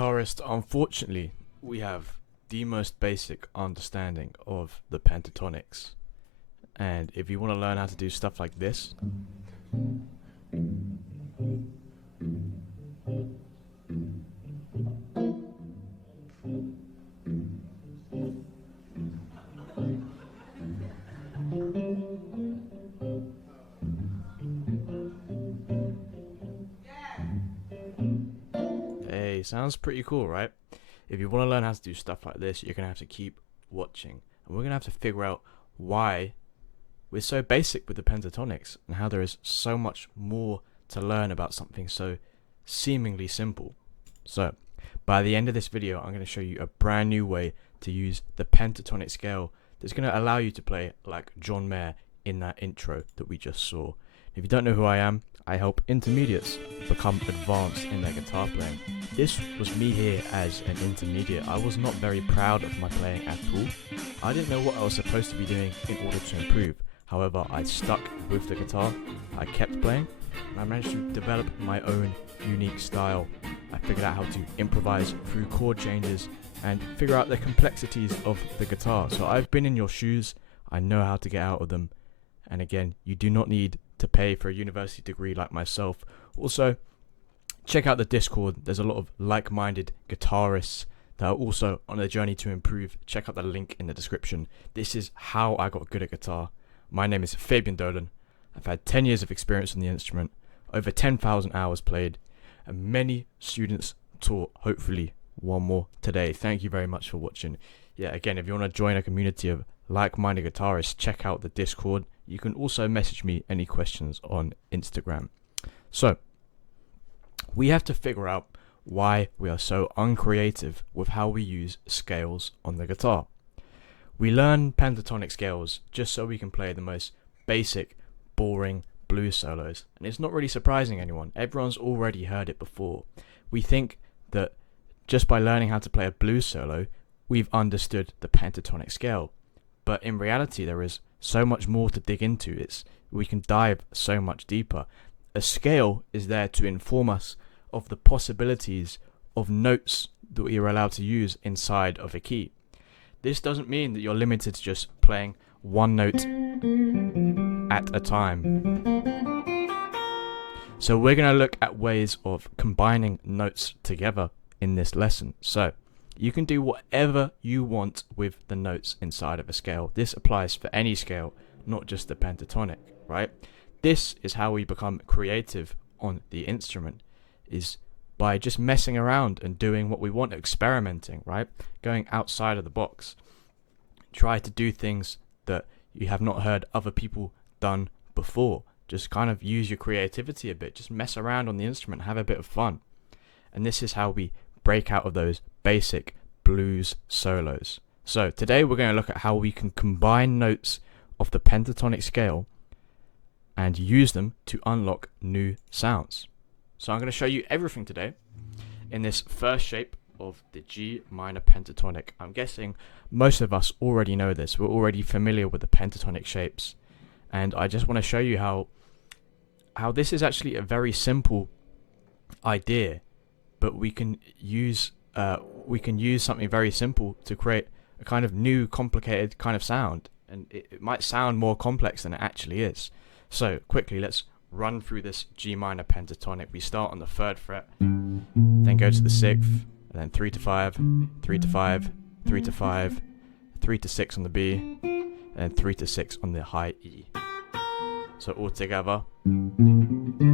guitarist, unfortunately, we have the most basic understanding of the pentatonics. And if you want to learn how to do stuff like this, hey, sounds pretty cool, right? If you want to learn how to do stuff like this, you're going to have to keep watching. And we're going to have to figure out why we're so basic with the pentatonics and how there is so much more to learn about something so seemingly simple. So, by the end of this video, I'm going to show you a brand new way to use the pentatonic scale that's going to allow you to play like John Mayer in that intro that we just saw. If you don't know who I am, I help intermediates become advanced in their guitar playing. This was me here as an intermediate. I was not very proud of my playing at all. I didn't know what I was supposed to be doing in order to improve. However, I stuck with the guitar, I kept playing, and I managed to develop my own unique style. I figured out how to improvise through chord changes and figure out the complexities of the guitar. So I've been in your shoes, I know how to get out of them. And again, you do not need to pay for a university degree like myself. Also, check out the Discord. There's a lot of like-minded guitarists that are also on a journey to improve. Check out the link in the description. This is how I got good at guitar. My name is Fabian Dolan. I've had 10 years of experience on the instrument, over 10,000 hours played, and many students taught, hopefully one more today. Thank you very much for watching. Yeah, again, if you want to join a community of like-minded guitarists, check out the Discord. You can also message me any questions on Instagram. So, we have to figure out why we are so uncreative with how we use scales on the guitar. We learn pentatonic scales just so we can play the most basic, boring blues solos. And it's not really surprising anyone. Everyone's already heard it before. We think that just by learning how to play a blues solo, we've understood the pentatonic scale. But in reality, there is so much more to dig into. We can dive so much deeper. A scale is there to inform us of the possibilities of notes that we are allowed to use inside of a key. This doesn't mean that you're limited to just playing one note at a time. So we're going to look at ways of combining notes together in this lesson. So you can do whatever you want with the notes inside of a scale. This applies for any scale, not just the pentatonic, right? This is how we become creative on the instrument, is by just messing around and doing what we want, experimenting, right? Going outside of the box. Try to do things that you have not heard other people done before. Just kind of use your creativity a bit. Just mess around on the instrument, have a bit of fun. And this is how we break out of those basic blues solos. So today we're going to look at how we can combine notes of the pentatonic scale and use them to unlock new sounds. So I'm going to show you everything today in this first shape of the G minor pentatonic. I'm guessing most of us already know this. We're already familiar with the pentatonic shapes. And I just want to show you how this is actually a very simple idea, but we can use something very simple to create a kind of new complicated kind of sound, and it might sound more complex than it actually is. So quickly, let's run through this G minor pentatonic. We start on the 3rd fret, then go to the 6th, and then 3 to 5, 3 to 5, 3 to 5, 3 to 6 on the B, and 3 to 6 on the high E. So all together. I'm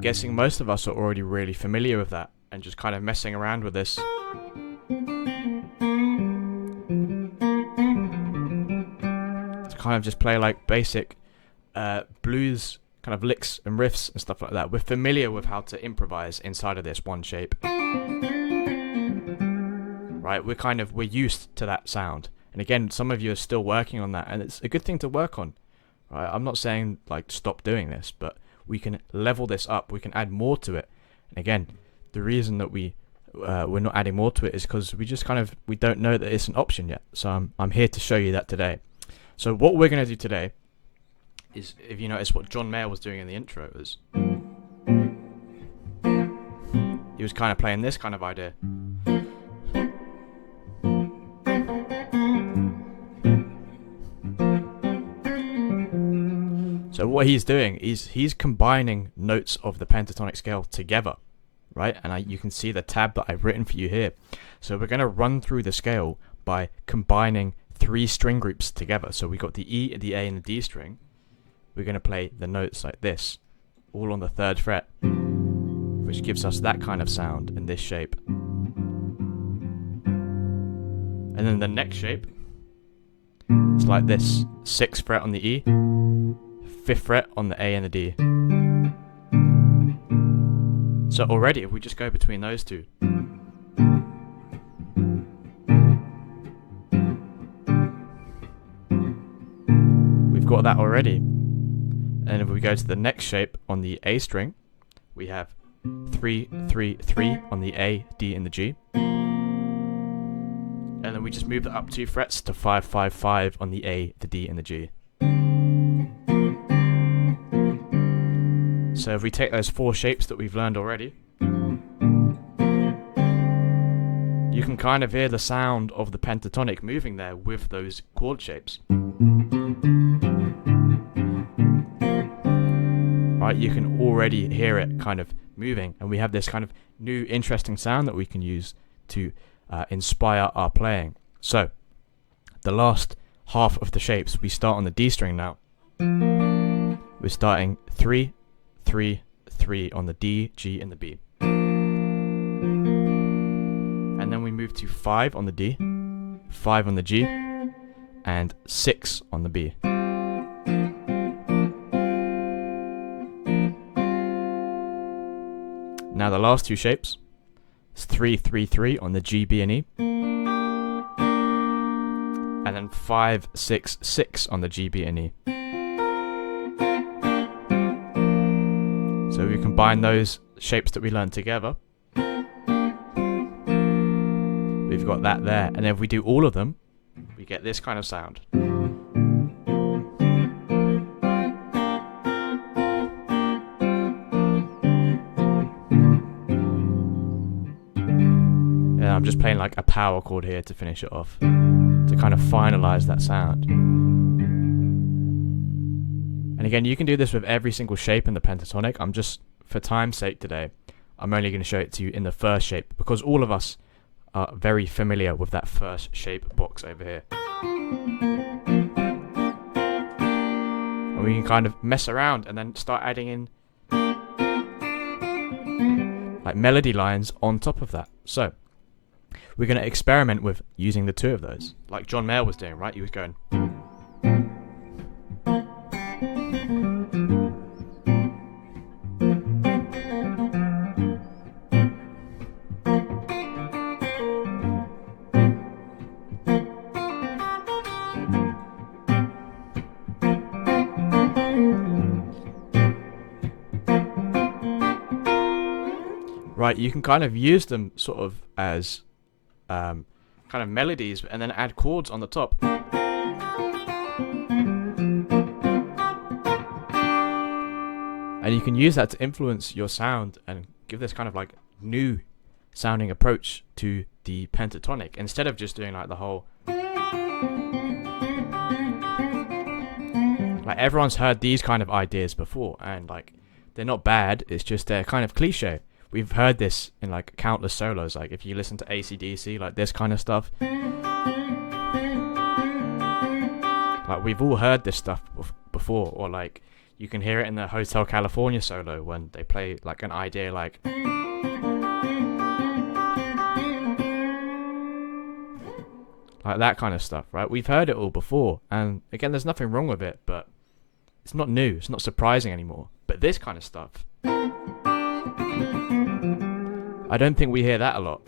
guessing most of us are already really familiar with that and just kind of messing around with this. To kind of just play like basic blues kind of licks and riffs and stuff like that. We're familiar with how to improvise inside of this one shape. Right, we're used to that sound. And again, some of you are still working on that, and it's a good thing to work on. Right, I'm not saying like stop doing this, but we can level this up. We can add more to it. And again, the reason that we're not adding more to it is because we don't know that it's an option yet. So I'm here to show you that today. So what we're going to do today is, if you notice what John Mayer was doing in the intro, was he was kind of playing this kind of idea. So what he's doing is he's combining notes of the pentatonic scale together, right? And you can see the tab that I've written for you here. So we're going to run through the scale by combining 3 string groups together. So we got the E, the A, and the D string. We're going to play the notes like this, all on the 3rd fret, which gives us that kind of sound in this shape. And then the next shape, it's like this: 6th fret on the E, 5th fret on the A and the D. So already, if we just go between those two, we've got that already. And if we go to the next shape on the A string, we have 3, 3, 3 on the A, D, and the G. And then we just move that up 2 frets to 5, 5, 5 on the A, the D, and the G. So if we take those 4 shapes that we've learned already, you can kind of hear the sound of the pentatonic moving there with those chord shapes. Right, you can already hear it kind of moving, and we have this kind of new interesting sound that we can use to inspire our playing. So the last half of the shapes, we start on the D string now. We're starting 3, 3, 3 on the D, G, and the B. And then we move to 5 on the D, 5 on the G, and 6 on the B. Now the last 2 shapes, it's 3, 3, 3 on the G, B, and E. And then 5, 6, 6 on the G, B, and E. So we combine those shapes that we learned together. We've got that there. And then if we do all of them, we get this kind of sound. And I'm just playing like a power chord here to finish it off, to kind of finalize that sound. And again, you can do this with every single shape in the pentatonic. I'm just, for time's sake today, I'm only going to show it to you in the first shape, because all of us are very familiar with that first shape box over here. And we can kind of mess around and then start adding in like melody lines on top of that. So we're going to experiment with using the 2 of those, like John Mayer was doing, right? He was going. Right, you can kind of use them sort of as kind of melodies and then add chords on the top. And you can use that to influence your sound and give this kind of like new sounding approach to the pentatonic, instead of just doing like the whole. Like everyone's heard these kind of ideas before, and like they're not bad, it's just they're kind of cliche. We've heard this in like countless solos, like if you listen to AC/DC, like this kind of stuff. Like we've all heard this stuff before, or like you can hear it in the Hotel California solo when they play like an idea like. Like that kind of stuff, right? We've heard it all before, and again, there's nothing wrong with it, but it's not new, it's not surprising anymore. But this kind of stuff, I don't think we hear that a lot.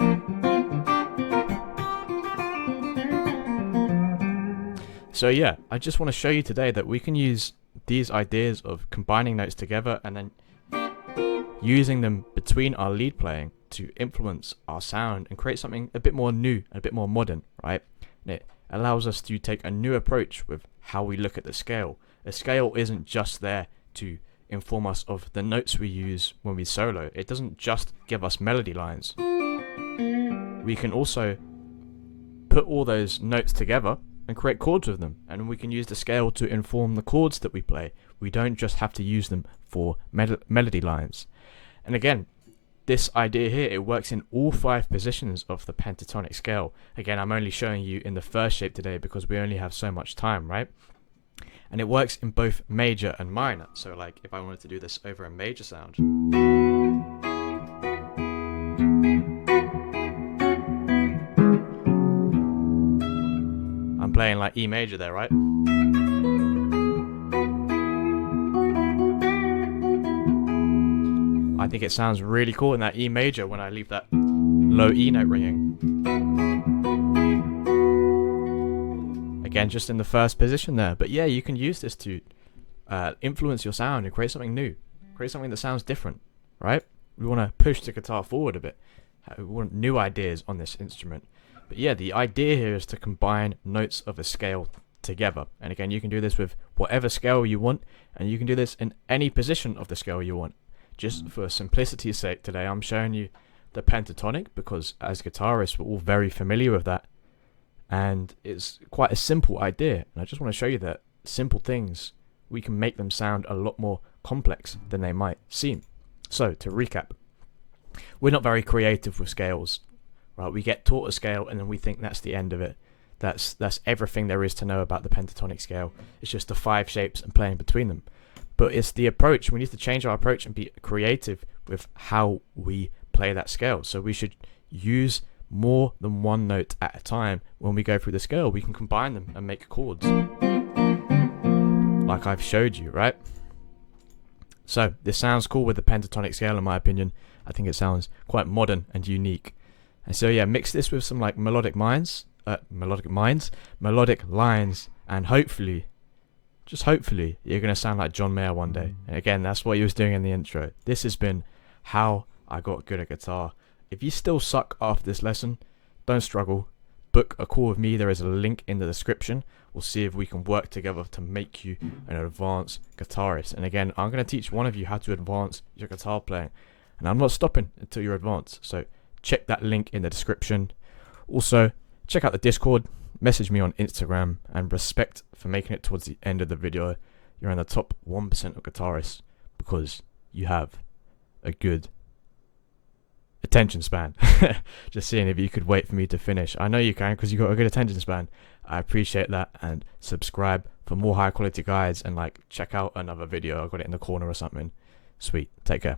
So yeah, I just want to show you today that we can use these ideas of combining notes together and then using them between our lead playing to influence our sound and create something a bit more new and a bit more modern, right? And it allows us to take a new approach with how we look at the scale A scale isn't just there to inform us of the notes we use when we solo. It doesn't just give us melody lines. We can also put all those notes together and create chords with them, and we can use the scale to inform the chords that we play. We don't just have to use them for melody lines. And again, this idea here, it works in all 5 positions of the pentatonic scale. Again, I'm only showing you in the first shape today because we only have so much time, right? And it works in both major and minor. So like if I wanted to do this over a major sound, I'm playing like E major there, right? I think it sounds really cool in that E major when I leave that low E note ringing. Again, just in the first position there. But yeah, you can use this to influence your sound and create something new. Create something that sounds different, right? We want to push the guitar forward a bit. We want new ideas on this instrument. But yeah, the idea here is to combine notes of a scale together. And again, you can do this with whatever scale you want, and you can do this in any position of the scale you want. Just for simplicity's sake today, I'm showing you the pentatonic because as guitarists, we're all very familiar with that. And it's quite a simple idea. And I just want to show you that simple things, we can make them sound a lot more complex than they might seem. So to recap, we're not very creative with scales, right? We get taught a scale and then we think that's the end of it. That's everything there is to know about the pentatonic scale. It's just the 5 shapes and playing between them. But it's the approach. We need to change our approach and be creative with how we play that scale. So we should use more than one note at a time when we go through the scale. We can combine them and make chords like I've showed you, right? So this sounds cool with the pentatonic scale in my opinion. I think it sounds quite modern and unique. And so yeah, mix this with some like melodic lines, and hopefully, just hopefully, you're going to sound like John Mayer one day. And again, that's what he was doing in the intro. This has been how I got good at guitar. If you still suck after this lesson, don't struggle. Book a call with me. There is a link in the description. We'll see if we can work together to make you an advanced guitarist. And again, I'm going to teach one of you how to advance your guitar playing. And I'm not stopping until you're advanced. So check that link in the description. Also, check out the Discord. Message me on Instagram, and respect for making it towards the end of the video. You're in the top 1% of guitarists because you have a good attention span. Just seeing if you could wait for me to finish. I know you can because you got a good attention span. I appreciate that, and subscribe for more high quality guides, and like check out another video. I've got it in the corner or something. Sweet. Take care.